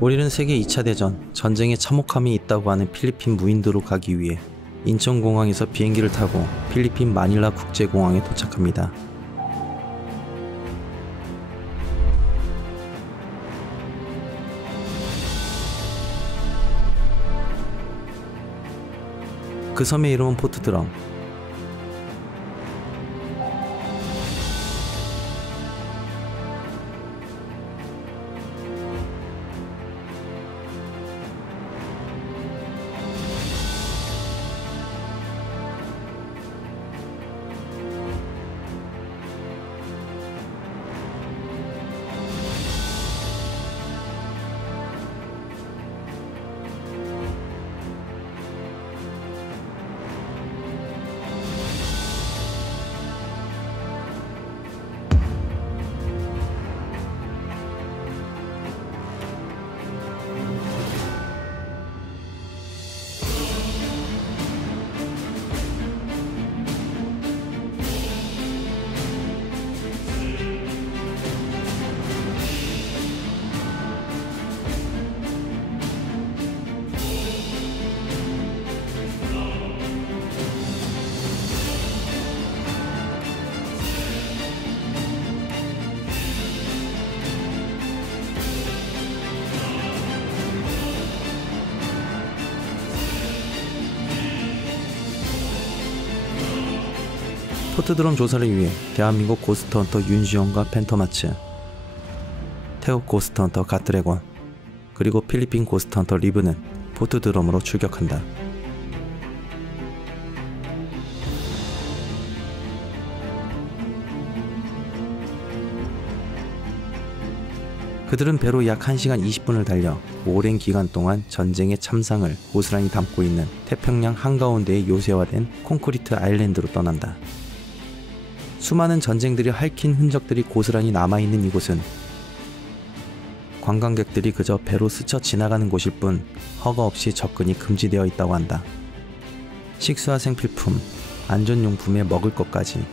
우리는 세계 2차 대전, 전쟁에 참혹함이 있다고 하는 필리핀 무인도로 가기 위해 인천공항에서 비행기를 타고 필리핀 마닐라 국제공항에 도착합니다. 그 섬의 이름은 포트드럼. 포트드럼 조사를 위해 대한민국 고스트헌터 윤시원과 팬터마츠, 태국 고스트헌터 갓드래곤, 그리고 필리핀 고스트헌터 리브는 포트드럼으로 출격한다. 그들은 배로 약 1시간 20분을 달려 오랜 기간 동안 전쟁의 참상을 고스란히 담고 있는 태평양 한가운데에 요새화된 콘크리트 아일랜드로 떠난다. 수많은 전쟁들이 핥힌 흔적들이 고스란히 남아있는 이곳은 관광객들이 그저 배로 스쳐 지나가는 곳일 뿐 허가 없이 접근이 금지되어 있다고 한다. 식수와 생필품, 안전용품에 먹을 것까지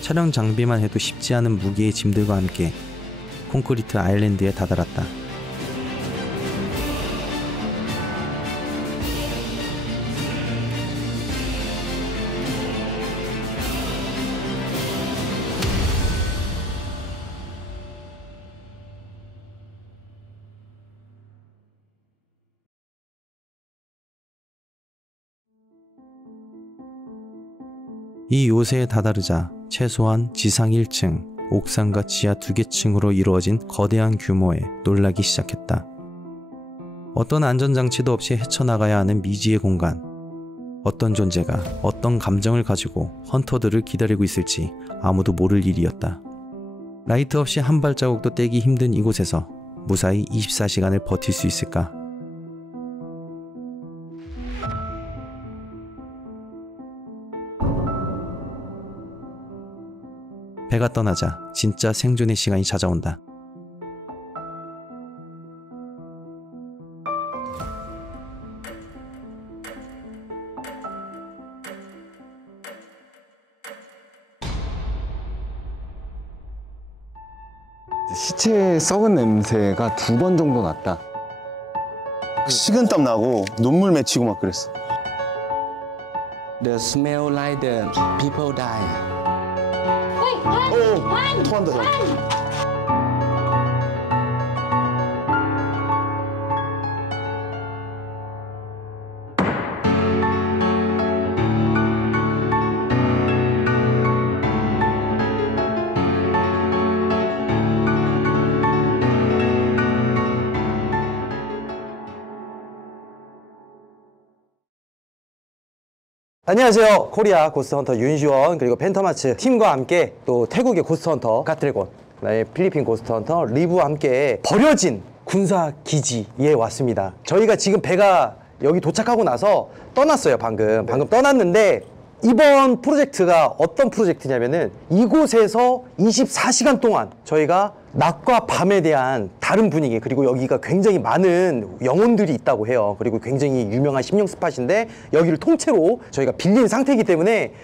촬영 장비만 해도 쉽지 않은 무게의 짐들과 함께 콘크리트 아일랜드에 다다랐다. 이 요새에 다다르자 최소한 지상 1층, 옥상과 지하 2개 층으로 이루어진 거대한 규모에 놀라기 시작했다. 어떤 안전장치도 없이 헤쳐나가야 하는 미지의 공간. 어떤 존재가 어떤 감정을 가지고 헌터들을 기다리고 있을지 아무도 모를 일이었다. 라이트 없이 한 발자국도 떼기 힘든 이곳에서 무사히 24시간을 버틸 수 있을까? 배가 떠나자 진짜 생존의 시간이 찾아온다. 시체 썩은 냄새가 2번 정도 났다. 식은땀 나고 눈물 맺히고 막 그랬어. The smell like the people die. 토한다. 안녕하세요. 코리아 고스트헌터 윤시원 그리고 팬터마츠 팀과 함께 또 태국의 고스트헌터 갓드래곤, 필리핀 고스트헌터 리브와 함께 버려진 군사기지에 왔습니다. 저희가 지금 배가 여기 도착하고 나서 떠났어요. 방금 떠났는데 이번 프로젝트가 어떤 프로젝트냐면은 이곳에서 24시간 동안 저희가 낮과 밤에 대한 다른 분위기, 그리고 여기가 굉장히 많은 영혼들이 있다고 해요. 그리고 굉장히 유명한 심령 스팟인데 여기를 통째로 저희가 빌린 상태이기 때문에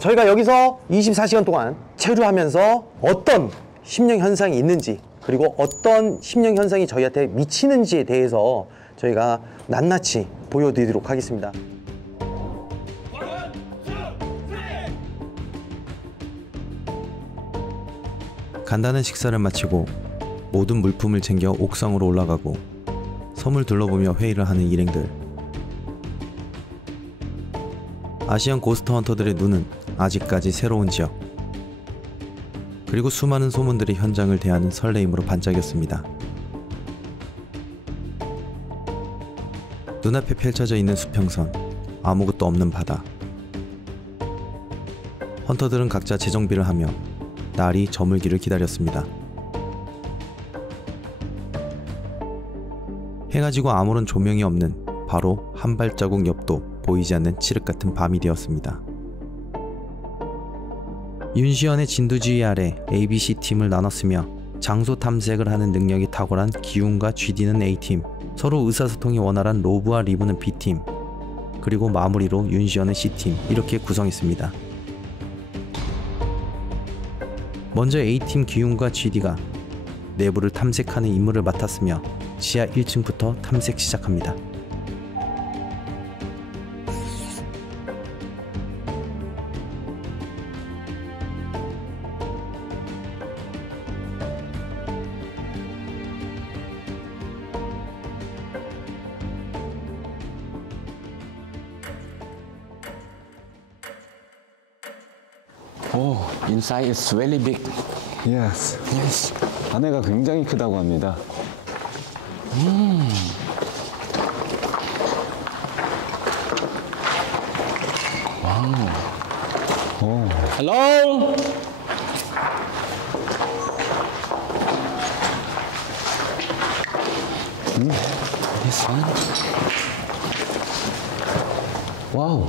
저희가 여기서 24시간 동안 체류하면서 어떤 심령 현상이 있는지 그리고 어떤 심령 현상이 저희한테 미치는지에 대해서 저희가 낱낱이 보여드리도록 하겠습니다. 간단한 식사를 마치고 모든 물품을 챙겨 옥상으로 올라가고 섬을 둘러보며 회의를 하는 일행들. 아시안 고스트 헌터들의 눈은 아직까지 새로운 지역, 그리고 수많은 소문들이 현장을 대하는 설레임으로 반짝였습니다. 눈앞에 펼쳐져 있는 수평선, 아무것도 없는 바다. 헌터들은 각자 재정비를 하며 날이 저물기를 기다렸습니다. 해가 지고 아무런 조명이 없는 바로 한 발자국 옆도 보이지 않는 칠흑 같은 밤이 되었습니다. 윤시연의 진두지휘 아래 ABC 팀을 나눴으며 장소 탐색을 하는 능력이 탁월한 기훈과 GD는 A팀, 서로 의사소통이 원활한 로브와 리브는 B팀, 그리고 마무리로 윤시연의 C팀, 이렇게 구성했습니다. 먼저 A팀 기훈과 GD가 내부를 탐색하는 임무를 맡았으며 지하 1층부터 탐색 시작합니다. Oh, inside is very big. Yes. Yes. 안에가 굉장히 크다고 합니다. 오. Hello. This one. 와우.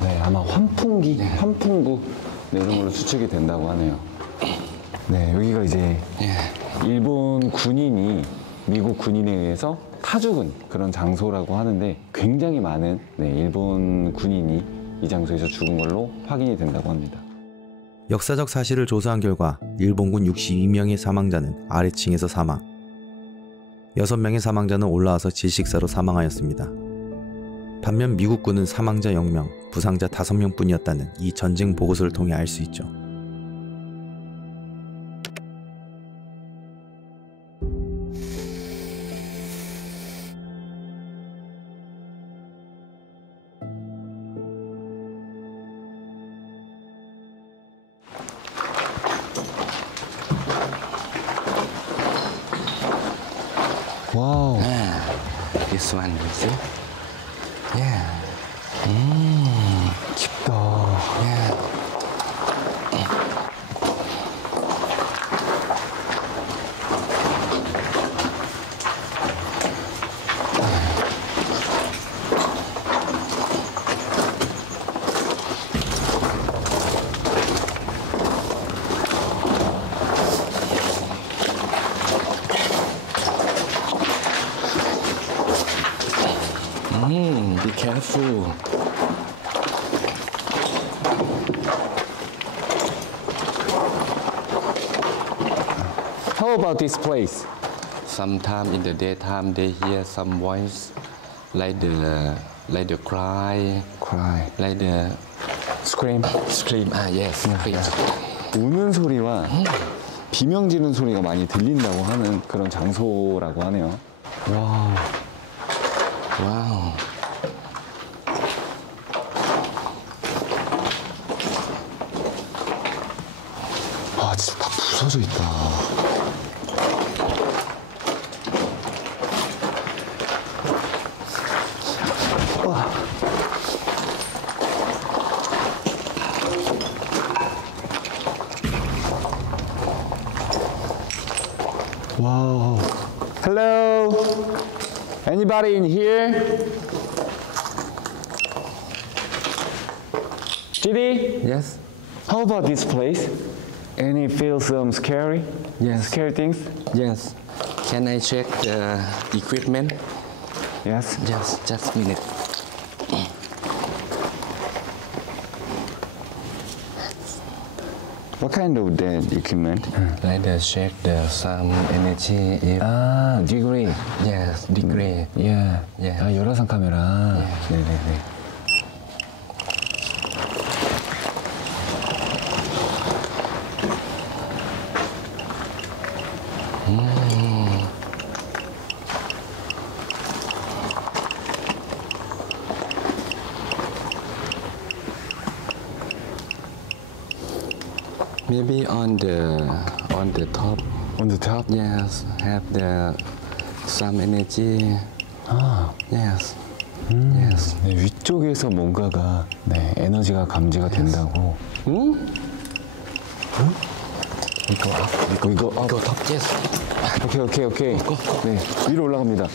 네, 아마 환풍기, 환풍구 네, 이런 걸로 추측이 된다고 하네요. 네, 여기가 이제 일본 군인이 미국 군인에 의해서 타죽은 그런 장소라고 하는데 굉장히 많은 일본 군인이 이 장소에서 죽은 걸로 확인이 된다고 합니다. 역사적 사실을 조사한 결과 일본군 62명의 사망자는 아래층에서 사망, 6명의 사망자는 올라와서 질식사로 사망하였습니다. 반면 미국군은 사망자 0명, 부상자 5명 뿐이었다는 이 전쟁 보고서를 통해 알 수 있죠. 와우. This one, you see? Yeah. 깊다. Yeah. Be careful. How about this place? Sometimes in the daytime they hear some voice like the cry, like the Scream. scream. Ah yes, scream. 우는 소리와 비명 지르는 소리가 많이 들린다고 하는 그런 장소라고 하네요. 와우. Wow. 와, 진짜 다 부서져 있다. Wow. Hello. Anybody in here? GD? Yes. How about this place? Any feel some scary? Yes. Scary things? Yes. Can I check the equipment? Yes. Yes, just a minute. What kind of that equipment? Like the check the some energy if 아, degree. yes degree. 예. 예. 아, 열화상 카메라. 네네네. Maybe on the top. On the top? Yes, have the some energy. 아, Yes. Yes. 네, 위쪽에서 뭔가가 네, 에너지가 감지가 된다고. Hmm? We go up. We go up. Go top. Yes. 오케이. 네, 위로 올라갑니다.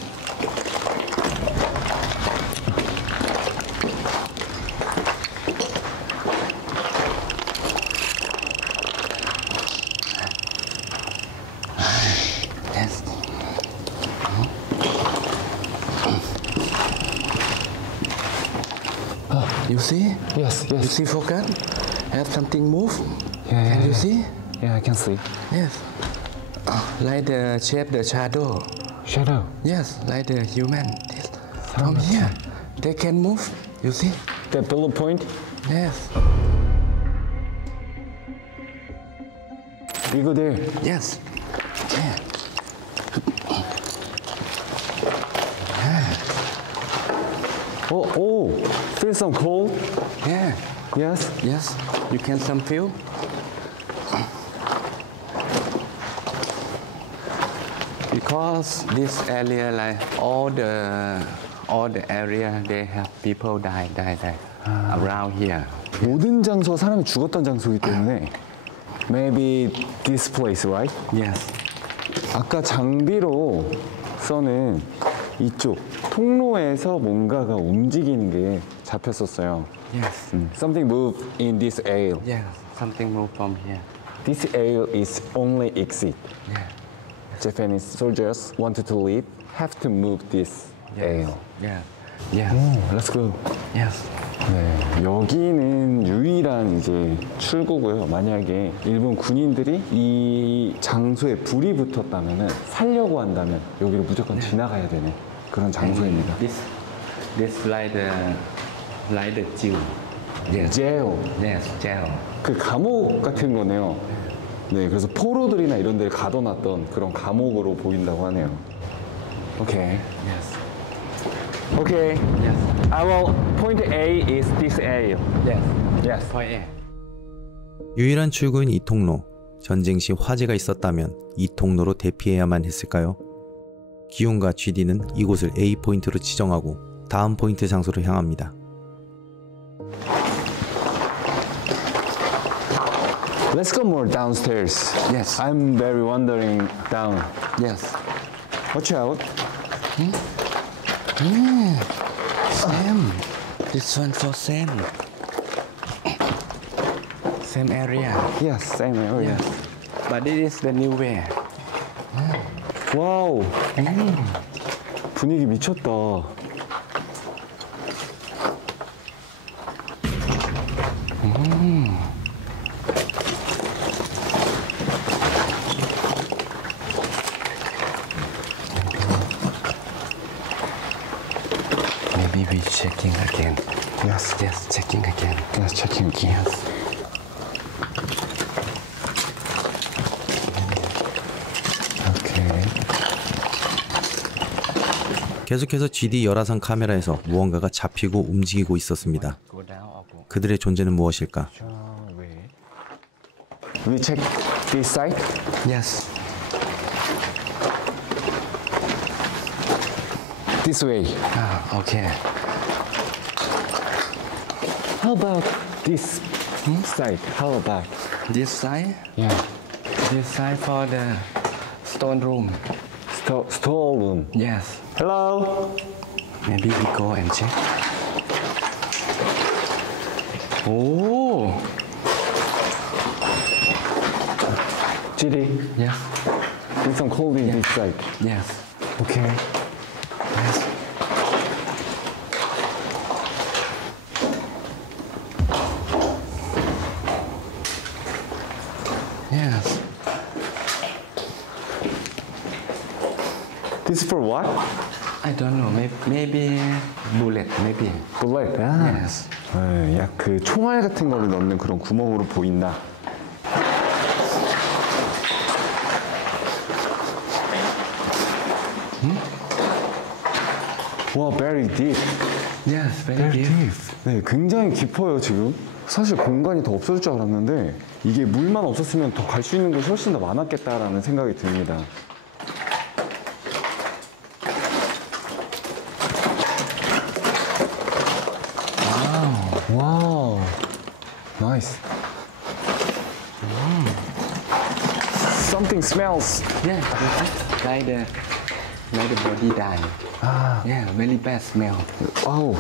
Yes. You see? Yes, You yes. see focus? Have something move? Yeah, Can yeah, you see? Yeah, I can see. Yes. Like the shape the shadow. Shadow. Yes, like the human. This. From here, they can move. You see? That bullet point. Yes. We go there. Yes. Yeah. Oh, feel some cold? Yeah. Yes. Yes. You can some feel. Because this area, like all the area, they have people die around here. 모든 장소가 사람이 죽었던 장소이기 때문에 maybe this place, right? Yes. 아까 장비로 써는 이쪽 통로에서 뭔가가 움직이는 게 잡혔었어요. Yes. Something moved in this aisle. Yes. Something move from here. This aisle is only exit. Yeah. Japanese soldiers wanted to leave, have to move this aisle. Yeah. Yes. Let's go. Yes. 네, 여기는 유일한 이제 출구고요. 만약에 일본 군인들이 이 장소에 불이 붙었다면은 살려고 한다면 여기를 무조건 지나가야 되는 그런 장소입니다. This like the jail. Yes. 제일 Yes. Jail. 그 감옥 같은 거네요. 네, 그래서 포로들이나 이런 데를 가둬놨던 그런 감옥으로 보인다고 하네요. 오케이. Yes. 오케이. Yes. Our point A is this aisle. Yes. Yes. Point A. 유일한 출구인 이 통로. 전쟁 시 화재가 있었다면 이 통로로 대피해야만 했을까요? 기훈과 GD는 이곳을 A 포인트로 지정하고 다음 포인트 장소로 향합니다. Let's go more downstairs. Yes. I'm very wandering down. Yes. Watch out. Same. This one for same. Same area. Yes, same area. Yes. But this is the new way. 와우. 분위기 미쳤다. Maybe we checking again. Yes. Yes, checking again. Yes, checking again. 오케이. 계속해서 GD 열화상 카메라에서 무언가가 잡히고 움직이고 있었습니다. Go down or go? 그들의 존재는 무엇일까? We check this side. Yes. This way. Ah, okay. How about this side? How about? This side? Yeah. This side for the stone room. Store room. Yes. Hello. Maybe we go and check. Oh. GD. Yeah. There's some cold in this side. Yes. Okay. Yes. Yes. This for what? I don't know. Maybe bullet. Maybe. Bullet. Yes. 네, 약 그 총알 같은 거를 넣는 그런 구멍으로 보인다. 와, very deep. Yes. Very deep. 네, 굉장히 깊어요, 지금. 사실 공간이 더 없어질 줄 알았는데 이게 물만 없었으면 더 갈 수 있는 곳이 훨씬 더 많았겠다라는 생각이 듭니다. 와우. 나이스. Something smells. Yeah. Like the body die. Yeah. Very bad smell. 와우.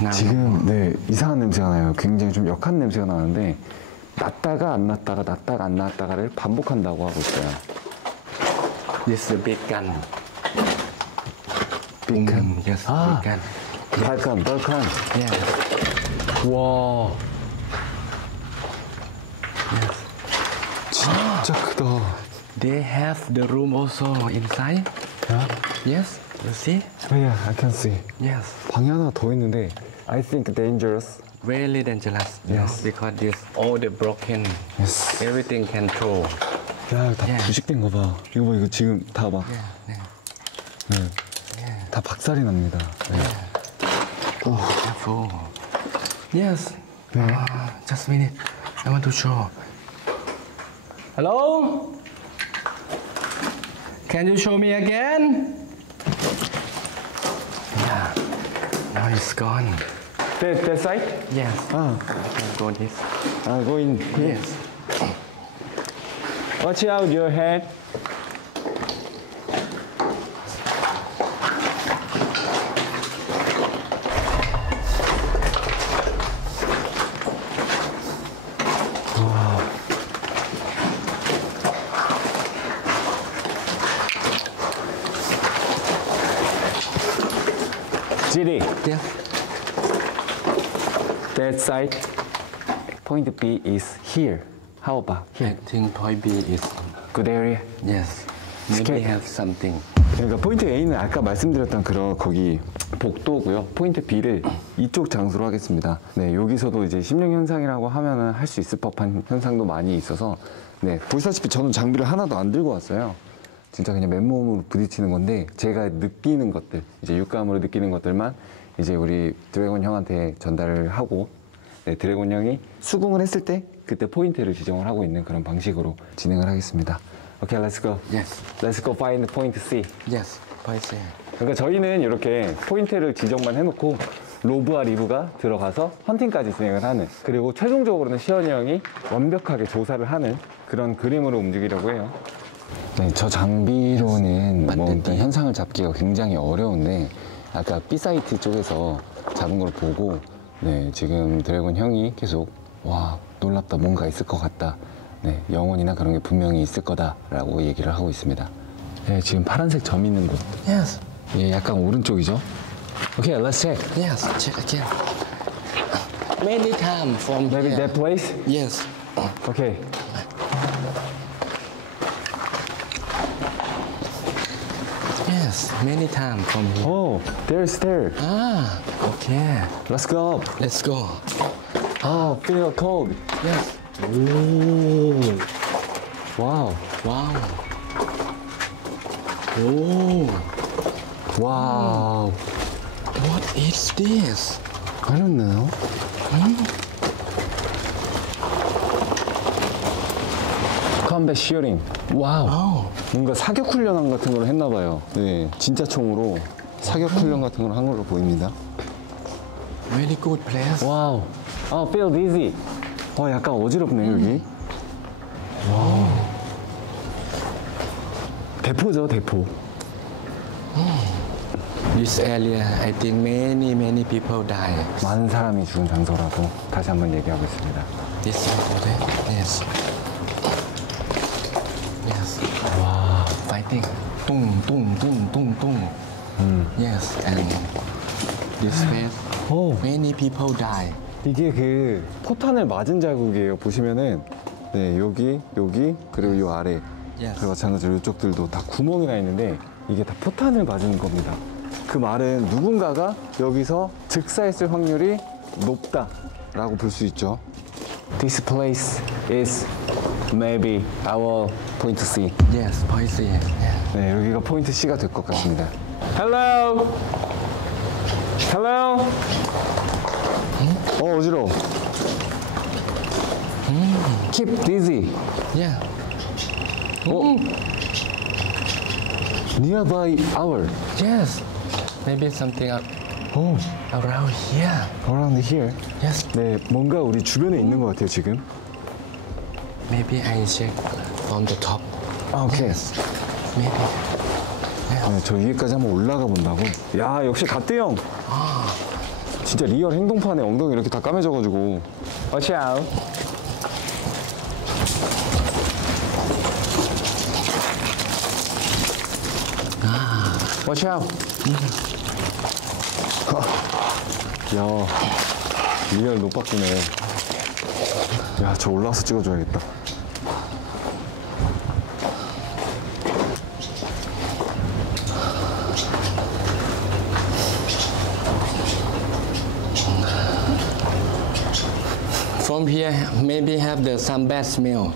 Now. 지금 네 이상한 냄새가 나요. 굉장히 좀 역한 냄새가 나는데 났다가 안 났다가 났다가 안 났다가를 반복한다고 하고 있어요. This is a big gun. Big gun? Yes. Ah. Big gun. 벌칸. Yeah. 와. 진짜 크다. They have the room also inside. Yes. You see? Yeah, I can see. Yes. 방이 하나 더 있는데 I think dangerous. Really dangerous. Yes. Because this all the broken. Yes. Everything can throw. 야, 다 Yeah. 부식된 거 봐. 이거 봐, 이거 지금 다 막. Yeah. 네. 다 박살이 납니다. 네. Careful. Yes. Just a minute. I want to show. Hello? Can you show me again? Yeah. Now it's gone. That side? Yes. 아, Can go this. go in. Yes. Watch out your head. Jiri, Yes. that side. Point B is here. How about I here? think point B is. Good area. Yes. Maybe Scared. have something. 그러니까 포인트 A는 아까 말씀드렸던 그런 거기 복도고요. 포인트 B를 이쪽 장소로 하겠습니다. 네, 여기서도 이제 심령 현상이라고 하면은 할 수 있을 법한 현상도 많이 있어서 네, 보시다시피 저는 장비를 하나도 안 들고 왔어요. 진짜 그냥 맨몸으로 부딪히는 건데 제가 느끼는 것들, 이제 육감으로 느끼는 것들만 이제 우리 드래곤 형한테 전달을 하고 네, 드래곤 형이 수긍을 했을 때 그때 포인트를 지정을 하고 있는 그런 방식으로 진행을 하겠습니다. 오케이, let's go. Yes. Let's go find point C. Yes. Point C. 그러니까 저희는 이렇게 포인트를 지정만 해놓고 로브와 리브가 들어가서 헌팅까지 진행을 하는, 그리고 최종적으로는 시현이 형이 완벽하게 조사를 하는 그런 그림으로 움직이려고 해요. 네, 저 장비로는 뭐 일단 현상을 잡기가 굉장히 어려운데 아까 B사이트 쪽에서 잡은 걸 보고 네, 지금 드래곤 형이 계속 와, 놀랍다, 뭔가 있을 것 같다, 네, 영혼이나 그런 게 분명히 있을 거다라고 얘기를 하고 있습니다. 네, 지금 파란색 점 있는 곳. Yes. 예, 약간 오른쪽이죠. 오케이, let's check. Yes. Check again. Many times from Maybe here. that place? Yes. 오케이. Yes. Many times from here. Oh, there's there. Ah. Okay. Let's go. Let's go. Oh, feel cold. Yes. Ooh. Wow. Wow. Oh. Wow. What is this? I don't know. Combat shooting. 와우. Oh. 뭔가 사격 훈련 같은 걸 했나 봐요. 네, 진짜 총으로 사격 훈련 같은 걸 한 걸로 보입니다. Very good place. 와우. 아, feel dizzy. 약간 어지럽네 여기. 와우. 대포죠, 대포. This area, I think many people die. 많은 사람이 죽은 장소라고 다시 한번 얘기하고 있습니다. This important. Yes. Yes. 와. Fighting. Tung, tung, tung, tung, tung. Yes. And this place, 오. many people die. 이게 그 포탄을 맞은 자국이에요. 보시면은 네, 여기, 그리고 이 아래. Yes. 그리고 마찬가지로 이쪽들도 다 구멍이 나 있는데 이게 다 포탄을 맞은 겁니다. 그 말은 누군가가 여기서 즉사했을 확률이 높다라고 볼 수 있죠. This place is maybe our point C. Yes, point C. Yeah. 네, 여기가 포인트 C가 될 것 같습니다. Hello. Hello. 어지러워. Keep dizzy. Yeah. Nearby our. Yes. Maybe something up 오, around here. around here. Yes. 네, 뭔가 우리 주변에 있는 것 같아요, 지금. Maybe I check from the top. 아, 오케이. Maybe. 네, 저 위에까지 한번 올라가 본다고. 야, 역시 갓대 형. 진짜 리얼 행동판에 엉덩이 이렇게 다 까매져가지고. Watch out. Watch out. 야, 리얼 노빠꾸네. 야, 저 올라가서 찍어줘야겠다. From here, maybe have the some bad smell.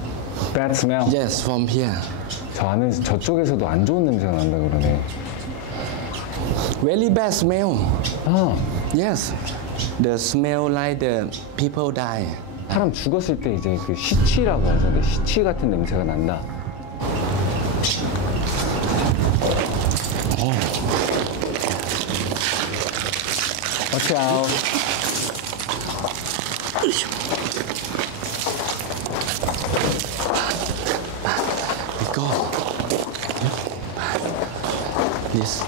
Bad smell. Yes, from here. 저 안에 저쪽에서도 안 좋은 냄새가 난다 그러네. Very bad smell. 아, Yes. The smell like the people die. 사람 죽었을 때 이제 그 시치라고 하잖아요. 시치 같은 냄새가 난다. Watch out. We go. This,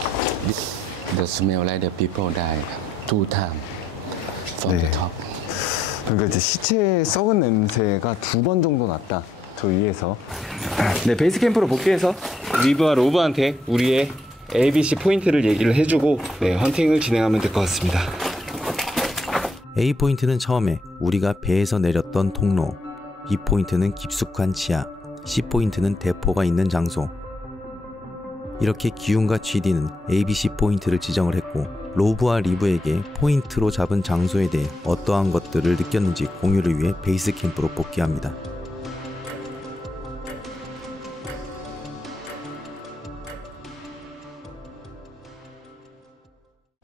the smell like the people die 2 times from the 네. top. 그러니까 이제 시체의 썩은 냄새가 2번 정도 났다. 저 위에서. 네, 베이스 캠프로 복귀해서 리브와 로브한테 우리의 ABC 포인트를 얘기를 해주고 네, 헌팅을 진행하면 될 것 같습니다. A 포인트는 처음에 우리가 배에서 내렸던 통로, B 포인트는 깊숙한 지하, C 포인트는 대포가 있는 장소. 이렇게 기훈과 GD는 ABC 포인트를 지정을 했고 로브와 리브에게 포인트로 잡은 장소에 대해 어떠한 것들을 느꼈는지 공유를 위해 베이스 캠프로 복귀합니다.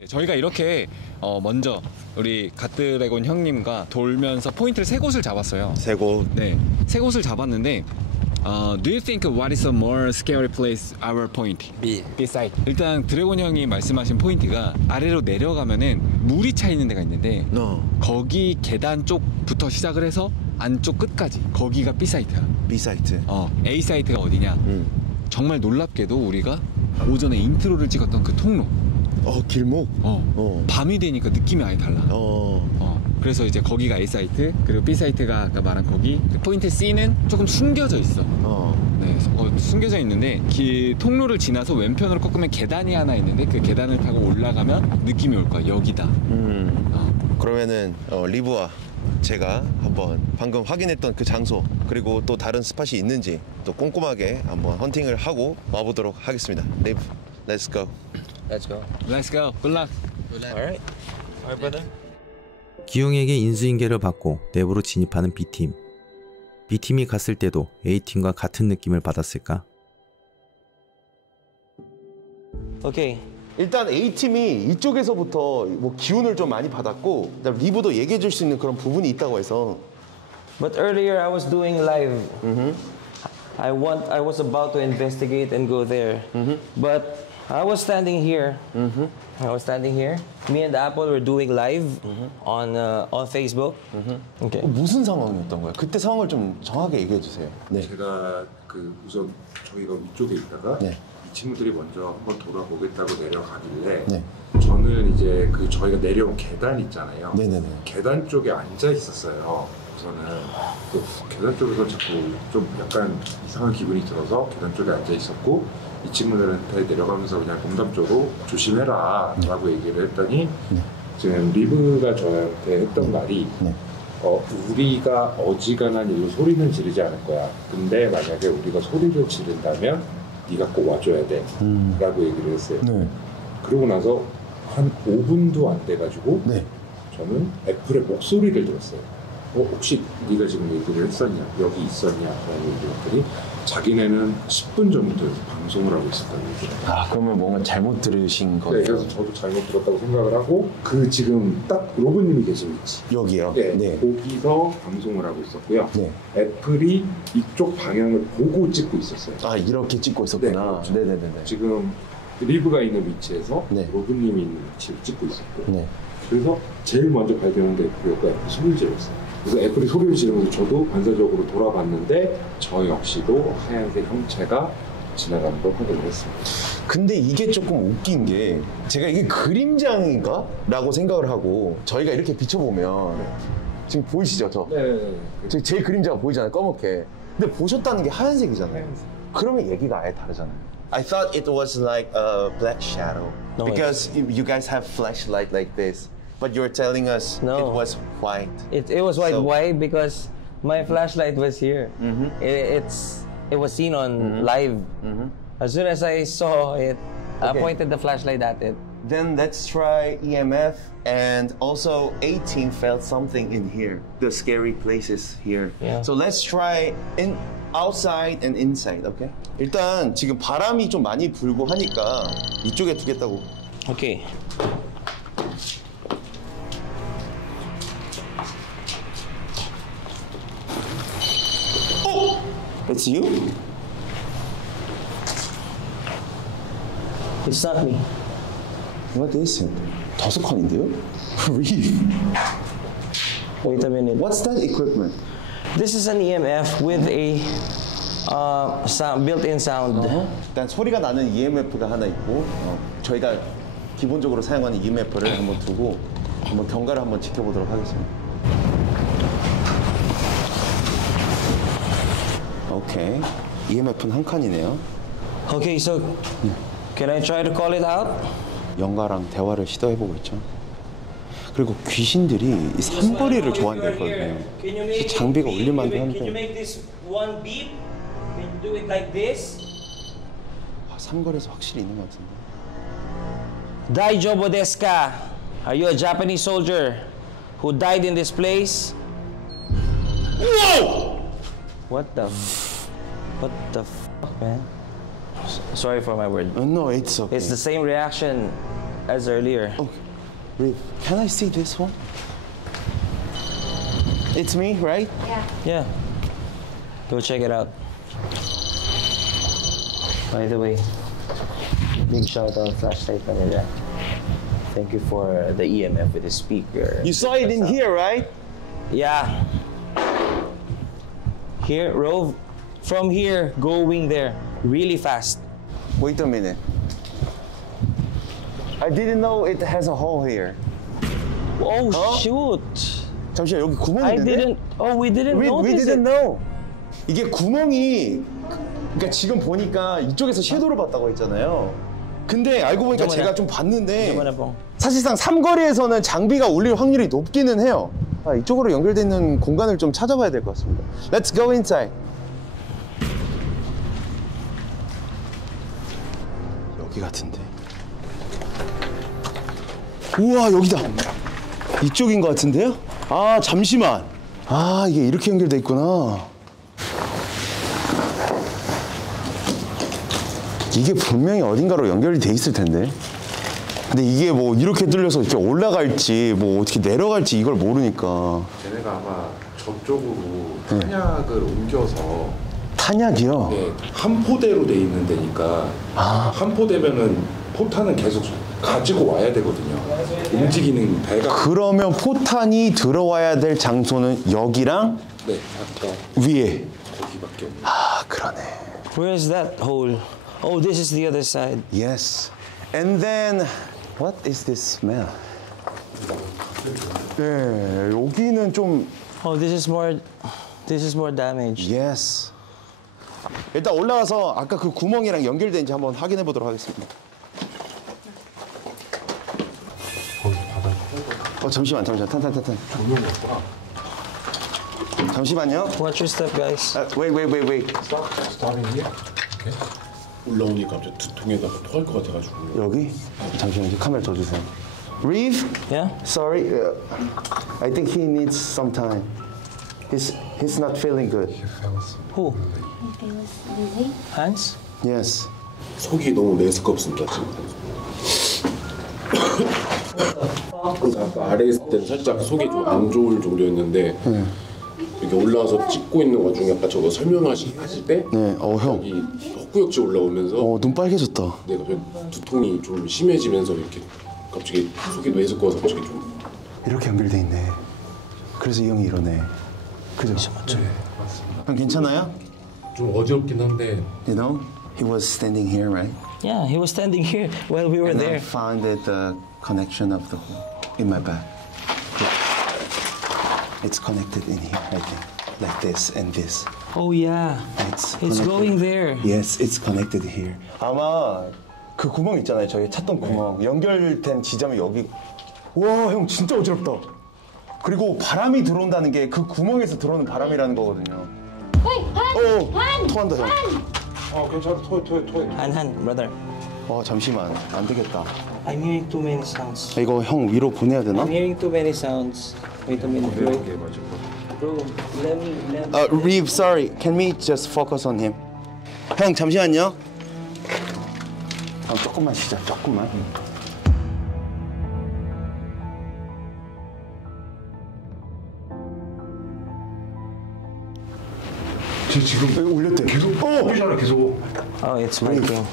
저희가 이렇게 먼저 우리 갓드래곤 형님과 돌면서 포인트를 3곳을 잡았어요. 3곳. 네, 3곳을 잡았는데 Do you think what is a more scary place our point? B. B-side. 일단 드래곤 형이 말씀하신 포인트가 아래로 내려가면은 물이 차 있는 데가 있는데 거기 계단 쪽부터 시작을 해서 안쪽 끝까지 거기가 B-사이트야. B사이트. A-사이트가 어디냐? 정말 놀랍게도 우리가 오전에 인트로를 찍었던 그 통로 길목. 밤이 되니까 느낌이 아예 달라. 그래서 이제 거기가 A 사이트, 그리고 B 사이트가 아까 말한 거기. 포인트 C는 조금 숨겨져 있어. 네, 숨겨져 있는데 통로를 지나서 왼편으로 꺾으면 계단이 하나 있는데 그 계단을 타고 올라가면 느낌이 올 거야. 여기다. 그러면은 리브와 제가 한번 방금 확인했던 그 장소 그리고 또 다른 스팟이 있는지 또 꼼꼼하게 한번 헌팅을 하고 와보도록 하겠습니다. 리브, let's go. Let's go. Let's go. Good luck. Alright. Alright, brother. 기용에게 인수인계를 받고 내부로 진입하는 B팀. B팀이 갔을 때도 A팀과 같은 느낌을 받았을까? 오케이. 일단 A팀이 이쪽에서부터 뭐 기운을 좀 많이 받았고 그다음 리브도 얘기해 줄 수 있는 그런 부분이 있다고 해서 But earlier I was doing live. I was about to investigate and go there. But I was standing here. I was standing here. Me and Apple were doing live on Facebook. Okay. 무슨 상황이었던 거예요? 그때 상황을 좀 정확하게 얘기해 주세요. 네. 제가 우선 저희가 위쪽에 있다가 네. 이 친구들이 먼저 한번 돌아보겠다고 내려가길래 네. 저는 이제 저희가 내려온 계단 있잖아요. 네네네. 계단 쪽에 앉아 있었어요. 저는 그 계단 쪽에서 자꾸 좀 약간 이상한 기분이 들어서 계단 쪽에 앉아 있었고 이 친구들한테 내려가면서 그냥 농담적으로 조심해라 라고 얘기를 했더니 지금 리브가 저한테 했던 말이 우리가 어지간한 일로 소리는 지르지 않을 거야. 근데 만약에 우리가 소리를 지른다면 네가 꼭 와줘야 돼. 라고 얘기를 했어요. 네. 그러고 나서 한 5분도 안 돼가지고 네. 저는 애플의 목소리를 들었어요. 혹시 네가 지금 얘기를 했었냐? 여기 있었냐? 라는 얘기를 했더니 자기네는 10분 전부터 여기서 방송을 하고 있었다는 얘기를. 아, 그러면 뭔가 잘못 들으신 거예요? 네, 그래서 저도 잘못 들었다고 생각을 하고 그 지금 딱 로브님이 계신 위치. 여기요? 네, 거기서 방송을 하고 있었고요. 네. 애플이 이쪽 방향을 보고 찍고 있었어요. 아, 이렇게 찍고 있었구나. 네, 그렇죠. 네네네. 지금 리브가 있는 위치에서 네. 로브님이 있는 위치를 찍고 있었고 네. 그래서 제일 먼저 발견한 게 애플이었고 애플이 소리를 질렀어요. 그래서 애플이 소리를 지르면서 저도 반사적으로 돌아봤는데 저 역시도 하얀색 형체가 지나가는 걸 확인을 했습니다. 근데 이게 조금 웃긴 게 제가 이게 그림자인가? 라고 생각을 하고 저희가 이렇게 비춰보면 지금 보이시죠? 제 그림자가 보이잖아요, 검게. 근데 보셨다는 게 하얀색이잖아요. 그러면 얘기가 아예 다르잖아요. I thought it was like a black shadow No, because you guys have flashlight like this, but you're telling us No. it was white. It was white. So- Why? Because my flashlight was here. It was seen on live. As soon as I saw it, I pointed the flashlight at it. Then let's try EMF, and also 18 felt something in here, the scary places here. Yeah. So let's try in outside and inside, okay? 일단 지금 바람이 좀 많이 불고 하니까 이쪽에 두겠다고. Okay. It's you? It's not me. What is it? 더스컨인데요? Reef. Wait a minute. What's that equipment? This is an EMF with a built-in sound. 일단 소리가 나는 EMF가 하나 있고 저희가 기본적으로 사용하는 EMF를 한번 두고 한번 경과를 한번 지켜보도록 하겠습니다. 오케이. EMF는 한 칸이네요. Okay, so can I try to call it out? 영가랑 대화를 시도해보고 있죠. 그리고 귀신들이 이 삼거리를 좋아한다거든요. 이 장비가 올릴만도 한데 make this one beep? Can you do it like this? 삼거리에서 확실히 있는 것 같은데. Daijobu desu ka? Are you a Japanese soldier who died in this place? Whoa! What the fuck, man? Sorry for my word. No, it's okay. It's the same reaction as earlier. Okay. Reef, can I see this one? It's me, right? Yeah. Go check it out. By the way, big shout out Flashlight Manila. Thank you for the EMF with the speaker. You saw it in here, right? Yeah. Here, Rove, from here, going there, really fast. Wait a minute. I didn't know it has a hole here. Oh, shoot. 잠시만, 여기 구멍이 I 있는데? didn't, we didn't We notice didn't it. know. 이게 구멍이, 그러니까 지금 보니까 이쪽에서 섀도우를 봤다고 했잖아요. 근데 알고 보니까 잠깐만요. 제가 좀 봤는데 잠깐만요, 뽕. 사실상 삼거리에서는 장비가 울릴 확률이 높기는 해요. 이쪽으로 연결되어 있는 공간을 좀 찾아봐야 될 것 같습니다. Let's go inside. 여기 같은데. 우와, 여기다. 이쪽인 것 같은데요? 아, 잠시만. 아, 이게 이렇게 연결돼 있구나. 이게 분명히 어딘가로 연결이 돼 있을 텐데. 근데 이게 뭐 이렇게 뚫려서 이렇게 올라갈지 뭐 어떻게 내려갈지 이걸 모르니까. 쟤네가 아마 저쪽으로 탄약을 옮겨서 탄약이요? 네, 한 포대로 돼 있는 데니까 한 포대면은 포탄은 계속 가지고 와야 되거든요. 움직이는 배가. 그러면 포탄이 들어와야 될 장소는 여기랑 네, 아까 위에. 거기밖에 없네요. 아, 그러네. Where is that hole? Oh, this is the other side. Yes. And then what is this smell? 네, 여기는 좀 Oh, this is more damaged. yes. 일단 올라가서 아까 그 구멍이랑 연결된지 한번 확인해 보도록 하겠습니다. 잠시만. 탄. 잠시만요. Watch your step, guys. Wait. 올라오니까 갑자기 두통에다가 토할 것 같아가지고. 여기? 잠시만요. 카메라 줘 주세요. Reeve? Yeah? Sorry. I think he needs some time. He's not feeling good. Who? Hans? Yes. 속이 너무 메스껍습니다 지금. 그래서 아까 아래에 있을 때는 살짝 속이 좀 안 좋을 정도였는데 이렇게 올라와서 찍고 있는 와중에 아까 저거 설명하실 때 네. 형. 여기 헛구역지 올라오면서 눈 빨개졌다. 네, 갑자기 두통이 좀 심해지면서 이렇게 갑자기 속이 메스꺼워서 갑자기 좀. 이렇게 연결돼 있네. 그래서 이 형이 이러네. 그죠? 맞죠. 형 괜찮아요? 좀 어지럽긴 한데. You know, he was standing here, right? Yeah, he was standing here while we were And I there. found the connection of the hole in my back. It's connected in here, I think, like this and this. Oh yeah, It's it's connected. going there. Yes, it's connected here. 아마 그 구멍 있잖아요. 저희 찾던 구멍. 연결된 지점이 여기. 와, 형 진짜 어지럽다. 그리고 바람이 들어온다는 게 그 구멍에서 들어오는 바람이라는 거거든요. 토한다, 형. 괜찮아. 토해. Han, brother. 잠시만. 안 되겠다. I'm hearing too many sounds. 이거 형 위로 보내야 되나? I'm hearing too many sounds. Wait a minute, bro. Bro, let me. Reeve, sorry. Can we just focus on him? 형, 잠시만요. 조금만 쉬자, 조금만. 지금 올렸대. 계속 올리잖아, 계속. Oh, it's working.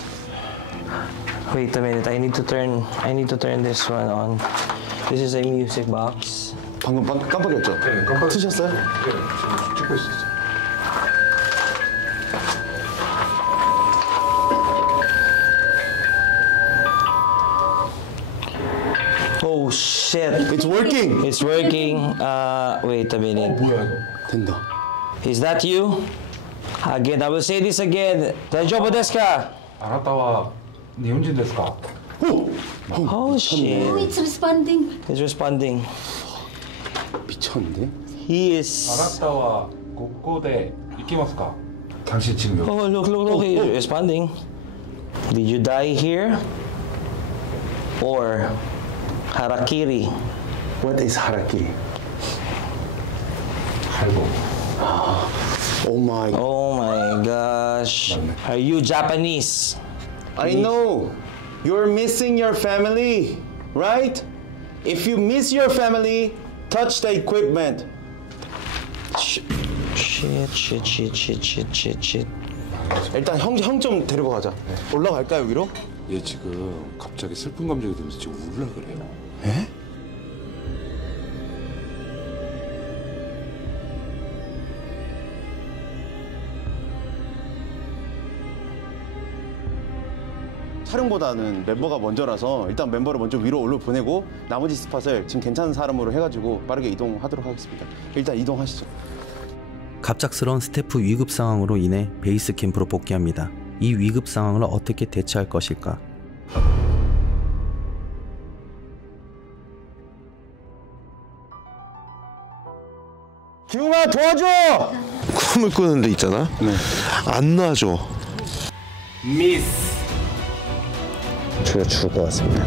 Wait a minute. I need to turn this one on. This is a music box. 방금 깜빡이었죠? 네, 깜빡이. 트셨어요? 네, 지금 찍고 있었어요. Oh shit! It's working. It's working. Wait a minute. 된다. Is that you? Again, I will say this again. 대조부 desu ka? あなたは日本人ですか? Oh shit! Oh, it's responding. He's responding. 미쳤는데? He あ is. なたはここで行きますか? 당신 지금 여기. Oh look! He's responding. Did you die here? Or harakiri? What is harakiri? 살고. Oh my. Oh my gosh! Are you Japanese? I know. You're missing your family, right? If you miss your family, touch the equipment. Shit! 일단 형 좀 데리고 가자. 올라갈까요, 위로? 얘 지금 갑자기 슬픈 감정이 들면서 지금 울라 그래요. 에? 촬영보다는 멤버가 먼저라서 일단 멤버를 먼저 위로 올려 보내고 나머지 스팟을 지금 괜찮은 사람으로 해가지고 빠르게 이동하도록 하겠습니다. 일단 이동하시죠. 갑작스러운 스태프 위급 상황으로 인해 베이스 캠프로 복귀합니다. 이 위급 상황을 어떻게 대처할 것일까? 기웅아 도와줘! 꿈을 꾸는 데 있잖아. 안 놔줘. 저희가 죽을 것 같습니다.